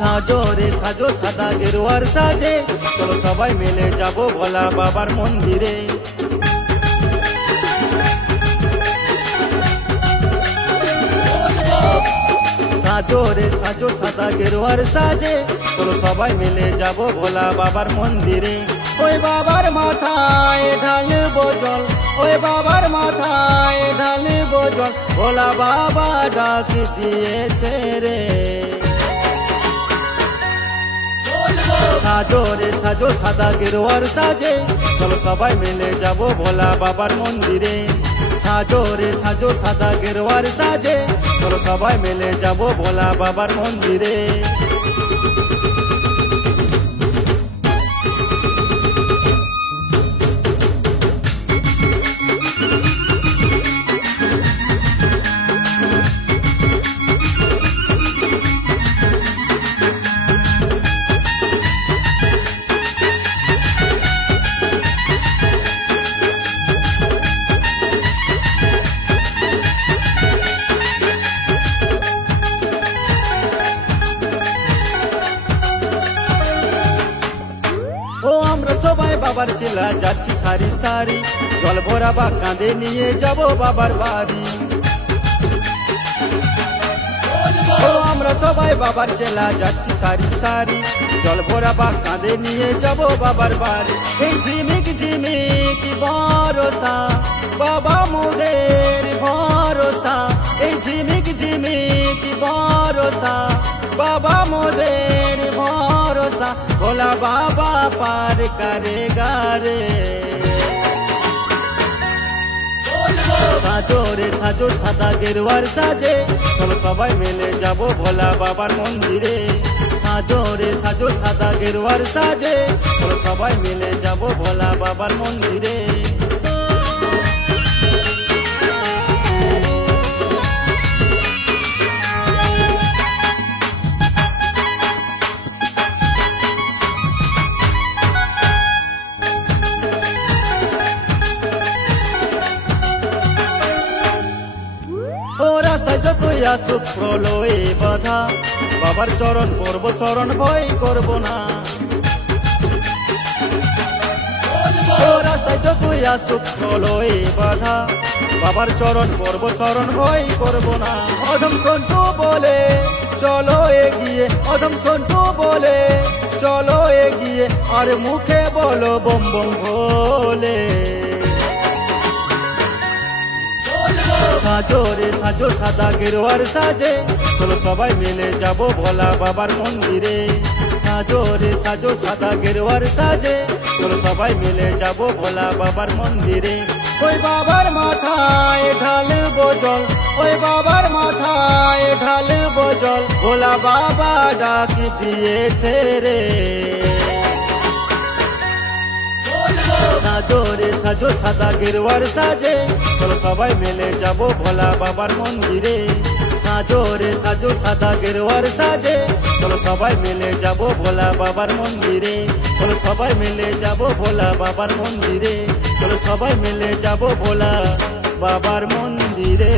সাজো রে সাজো সাদা গেরুয়ার সাজে, চলো সবাই মিলে যাবো ভোলা বাবার মন্দিরে। সাজো রে সাজো সাদা গেরুয়ার সাজে, চলো সবাই মিলে যাবো ভোলা বাবার মন্দিরে। ওই বাবার মাথায় ঢালবো জল, ওই বাবার মাথায় ঢালবো জল, ভোলা বাবা ডাক দিয়েছে রে। সাজো রে সাজো সাদা গেরুয়ার সাজে, চলো সবাই মিলে যাবো ভোলা বাবার মন্দিরে। সাজো রে সাজো সাদা গেরুয়ার সাজে, চলো সবাই মিলে যাবো ভোলা বাবার মন্দিরে। সবাই বাবার চেলা যাচ্ছি সারি সারি, জল ভরা বা কাঁধে নিয়ে যাবো বাবার বাড়ি। আমরা সবাই বাবার চেলা যাচ্ছি সারি সারি, জল ভরা বা কাঁধে নিয়ে যাবো বাবার বাড়ি। এই ঝিমিক ঝিমিক ভরসা বাবা মোদের ভরসা, এই ঝিমিক ঝিমিক ভরসা বাবা মোদের ভরসা, ভোলা বাবা পার করেগা রে। সাজো রে সাজো সাদা গেরুয়ার সাজে, চলো সবাই মিলে যাবো ভোলা বাবার মন্দিরে। সাজো রে সাজো সাদা গেরুয়ার সাজে, চলো সবাই মিলে যাবো ভোলা বাবার মন্দিরে। রাস্তায় যতই আসুক প্রলয়ে বাধা, বাবার চরণ করব শরণ ভয় করব না। রাস্তায় যতই আসুক প্রলয়ে বাধা, বাবার চরণ করব শরণ ভয় করব না। অধম সন্টু বলে চলো এগিয়ে, অধম সন্টু বলে চলো এগিয়ে, আর মুখে বলো বম বম ভোলে। সাজো রে সাজো সাদা গেরুয়ার সাজে, চলো সবাই মিলে যাবো ভোলা বাবার মন্দিরে। সাজো রে সাজো সাদা গেরুয়ার সাজে, চলো সবাই মিলে যাবো ভোলা বাবার মন্দিরে। ওই বাবার মাথায় ঢালবো জল, ওই বাবার মাথায় ঢালবো জল, ভোলা বাবা ডাক দিয়েছে রে। সাজো রে সাজো সাদা গেরুয়ার সাজে, চলো সবাই মিলে যাবো ভোলা বাবার মন্দিরে। সাজো রে সাজো সাদা গেরুয়ার সাজে, চলো সবাই মিলে যাবো ভোলা বাবার মন্দিরে। চলো সবাই মিলে যাবো ভোলা বাবার মন্দিরে, চলো সবাই মিলে যাবো ভোলা বাবার মন্দিরে।